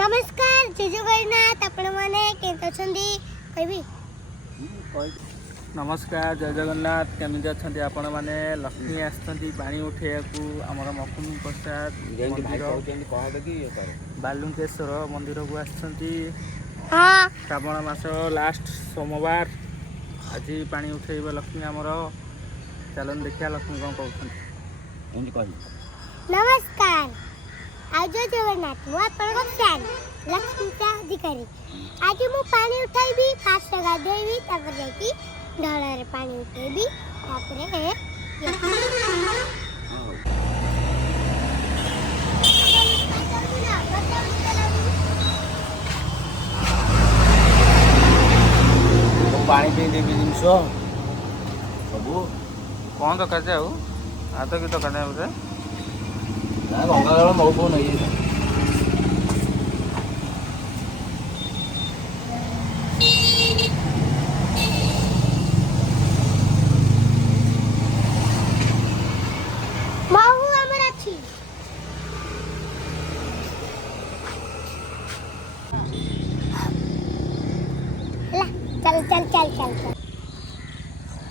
नमस्कार जय जगन्नाथ आपण माने केत अछंदी कहबी नमस्कार जय जगन्नाथ केमी अच्छा आपण मैंने लक्ष्मी आसती पानी उठेकू आम मकुनी प्रसाद बालुकेश्वर मंदिर को आसती श्रावण मास लास्ट सोमवार आज पानी उठेब लक्ष्मी आमर चलन देखिया लक्ष्मी कौन कहते नमस्कार आज जगन्नाथ मु आपण फैन लक्ष्मी अधिकारी आज मु पानी उठाइबी फास्ट गाधेबी तापर जाकी ढଳରେ पानी उठेबी तापर पानी पी देवी जिनस सब कौन दरकार जाऊ आ तो कि दरकार नहीं बोले गंगा जल मऊ नहीं महू हमर अछि ला चल चल चल चल चल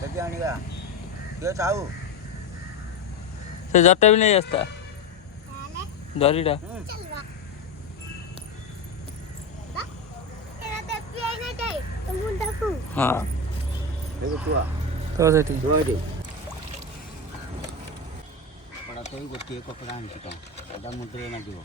देखिए आनेगा ये चाहू से जट्टा भी नहीं आसता दरीटा चलवा बा एरा त पियाई नै जाय त मुंडा को हाँ देखो छुआ तो सेठी छुआ दे पड़ा तो गोटे कपड़ा आनी तो आधा मुद्रे ना दियो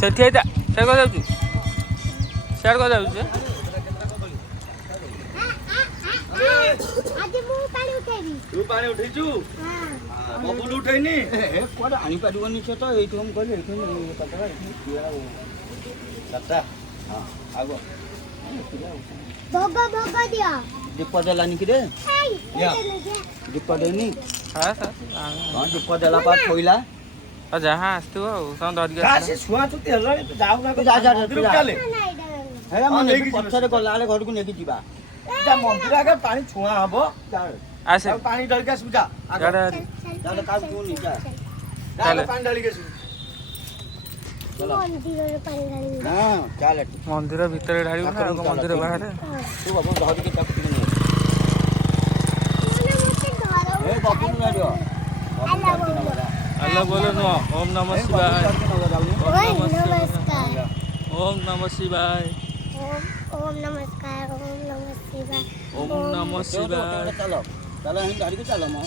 सेठी आइता सेठ को जाउछु सेठ को जाउछु आज मु पानी उठेबी तू पानी उठैछु हां बबुल उठैनी ए कोड आनी पारिबनी छ तो एठो हम कहले एठो पतरा किया सत्ता हां आगो भोग भोग दियो दीप जलानी कि रे या दीप देनी हाँ सर हां दीप जला पा कोइला जहाँ आसतु सम धरिक कासे छुआ छुती हला जाऊ ना जा जा काले हेरा मन पछरे गला आले घर को नेकी जीवा जा मंदिर आगे पानी छुआ हबो आसे पानी डल के सुजा गाड़ा चल का को नी जा चल पानी डाली के चलो मंदिर रे पानी डाली हां चल मंदिर भीतर ढाड़ी ना मंदिर बाहर तू बाबू धर के टक टिक मोने मुझे घर ए बाबू ना जो अल्लाह बोलो नो ओम नमः शिवाय ओए नमस्कार ओम नमः शिवाय ओम नमस्कार ओम नमः शिवाय ओम नमः शिवाय चलो चलो हम गाड़ी के चलो म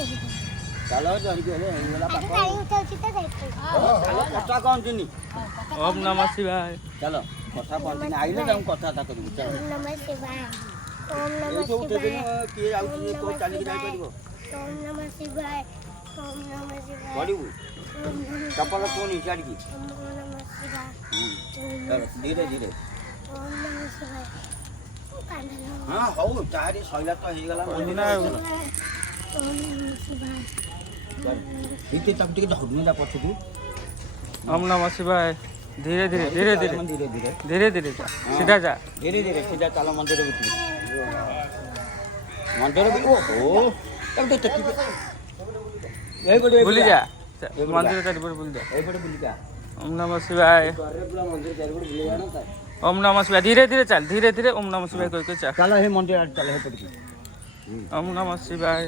चलो गाड़ी के ले वाला आज गाड़ी उठाउची त जाइतो चलो कथा कौन चिनी ओम नमः शिवाय चलो कथा कौन चिनी आइले हम कथा ता करू चलो ओम नमः शिवाय ओम नमः जो उठे दिन शिवाय किए आउची को चाली के जाई परिबो ओम नमः शिवाय ओम नमः शिवाय पड़िबो चप्पल कोनी चाड़ी की ओम नमः शिवाय चलो धीरे धीरे ओम नमः शिवाय कांडलो हां हो चारी सैला तो हे गला ओम नमः शिवाय इते तब टिके झुडनी जा पछकू ओम नमः शिवाय धीरे धीरे धीरे धीरे धीरे धीरे धीरे धीरे जा सीधा जा धीरे धीरे सीधा चलो मंदिर भीतर मंदिर भी ओहो तब तो टकी ए बड़े भूल जा मंदिर का भूल जा ए बड़े बुल जा ओम नमः शिवाय अरे पूरा मंदिर चार बड़े बुले जाना था ओम नमः शिवाय धीरे धीरे चल धीरे धीरे ओम नमः शिवाय कोई चल चलो हे मंदिर आ चलो हे पड़की ओम नमः शिवाय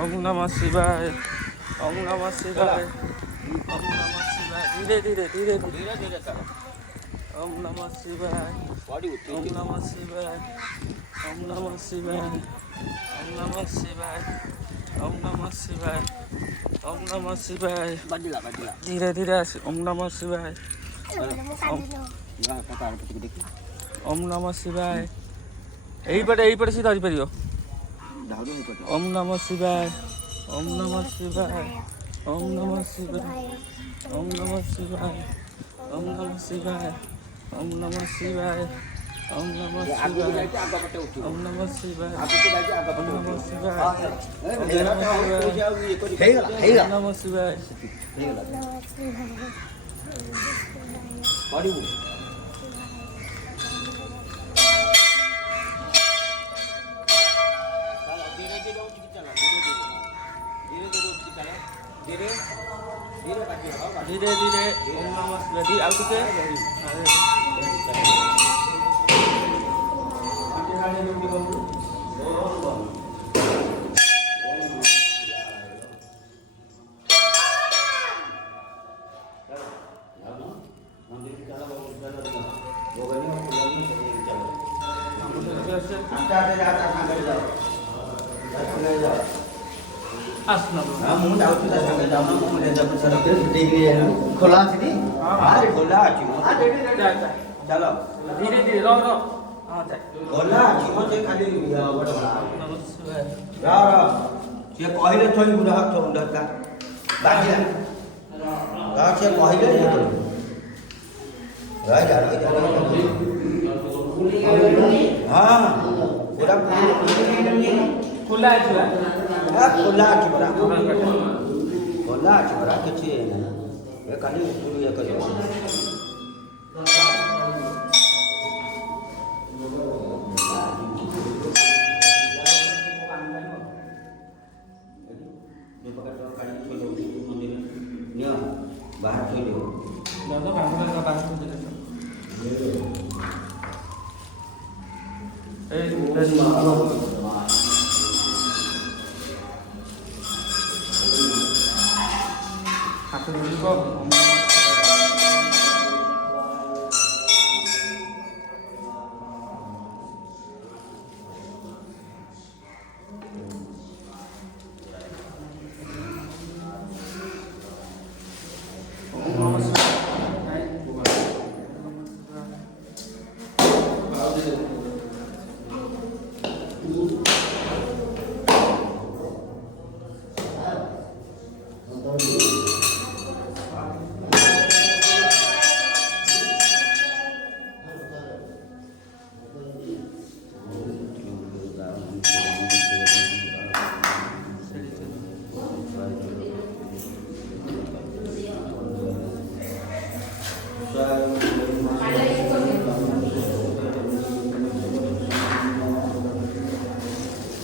ओम नमः शिवाय ओम नमः शिवाय ओम नमः शिवाय धीरे धीरे धीरे धीरे धीरे धीरे चलो ओम नमः शिवाय बड़ी ओम उठी नमः शिवाय ओम नमः शिवाय ओम नमः शिवाय ओम नमः शिवाय ओम नमः शिवाय बदला धीरे धीरे आस ओम नमः शिवाय ना कथा पटकी देखी ओम नमः शिवाय यही पटे से धरी परियो धाडू नहीं पटकी ओम नमः शिवाय ओम नमः शिवाय ओम नमः शिवाय ओम नमः शिवाय ओम नमः शिवाय ओम नमः शिवाय Om Namah ये आगे Shivaya. जाके आगे पटे उठियो Om Namah Shivaya. आगे को जाके आगे Om पटे Namah उठियो Shivaya. हेगला हेगला Om Namah Shivaya. हेगला नमः शिवाय पडिबु चला धीरे धीरे उठ के चला धीरे धीरे उठ के चला धीरे धीरे बाकी हो बाकी Dhire dhire. Om Namah Shivaya. Di au ଟିକେ. खोला अछि अरे खोला अछि चलो धीरे धीरे रह रह. हाँ जाए. खोला अछि मते खाली बड़ बड़ा Namah Shivaya. रा रा से कहले थोड़ी बुढ़ा तो डरता बाजी रा से कहले रा जा हां पूरा खुला है छुआ. खोला अछि बड़ा खोला अछि बड़ा किछि ए खाली पूरी एक बाहर थोड़ी हो Jangan bangun ka bangun tu dito. Aku dulu kok.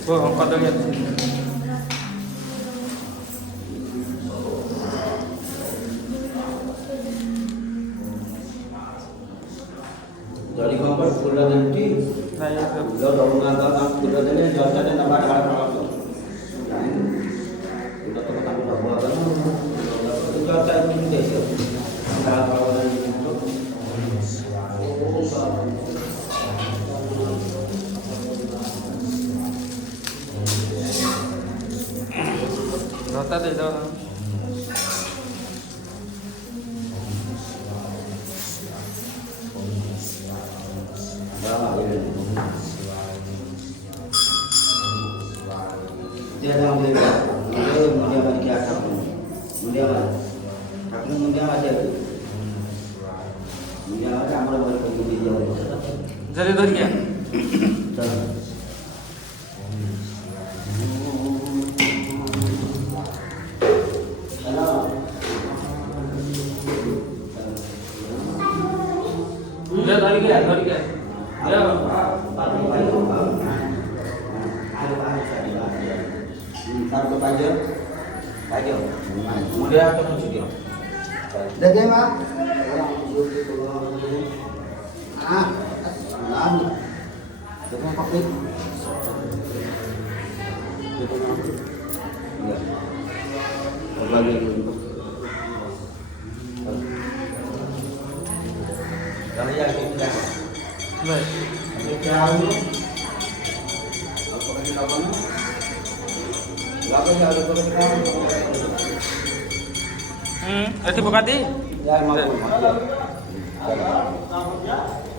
Wah, kadangnya dari gambar full nanti nah ya lo rombongan kan full nanti jalan nama ढाल kalau udah to kan udah buat kan itu jalan ini deh ढाल kalau dari itu rota deh dong. dia dalam dia mulia bagi kita mulia tapi mulia aja mulia aja amar bagi kita dia Jadi धरिया. चलो Dia धर गया. Ya. Taruh aja. Aja. Mulia atau kunci dia. Dah mak. Ah. Nam. Kita pakai. Ya. Berbagi dulu. Kalau yang kita Baik. kita tahu. Apa lagi lawannya? Lawan yang ada kita. Itu buka di. Ya, mau.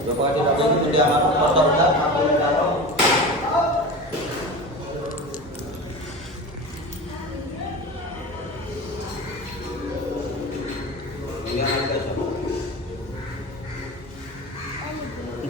Coba kita itu dia amat kotor kan, aku tahu.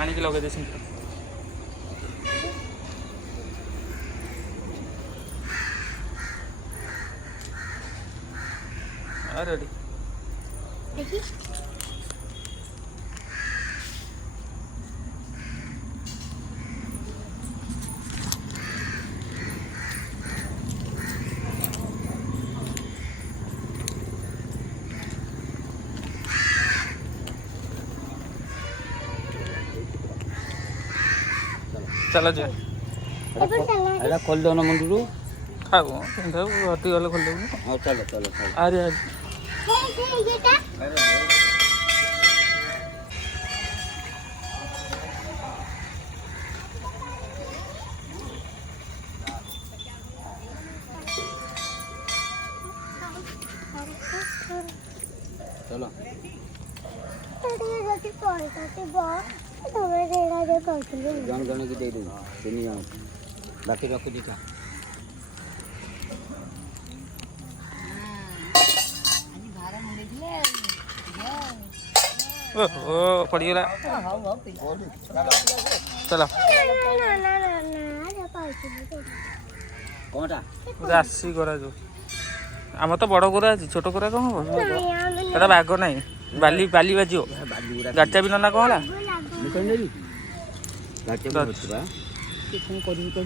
ଆଣିକି ଲଗେଇ ଦେ ସିଙ୍ଗିର ready देखी चलो जा ଏଇଟା ଖୋଲି ଦେଉନ ମୁଣ୍ଡରୁ। ଖାଉ ଘଟି ଗଲେ ଖୋଲିଦେବୁ ହଉ ଚାଲ ଚାଲ ଚାଲ। ଆରେ ये का ଚାଲ। ये जति पैसा से बहुत तमे रेडा दे कहथिले ଜଣ ଜଣକି ଦେଇଦେବୁ 3 ଜଣ ବାକି ରଖୁଛି ତା। ଓହୋ ପଡ଼ିଗଲା ଚଲ ना रे पैसा କ'ଣଟା? ରାଶି କରା ଯୋଉ ଆମର ତ ବଡ଼ କୋରା ଅଛି ଛୋଟ କୋରା କ'ଣ ହବ नहीं हम ସେଟା ବାଗ ନାହିଁ ବାଲି ବାଲି ବାଜିବ ବାଲିଗୁଡ଼ା ଗାଡ଼ିଟା ବି ନନା କ'ଣ ହେଲା लागू ମୁଁ କହିଦେବି ଗାଡ଼ିଟା ଅଛି ବା। ସେ କ'ଣ କରିବି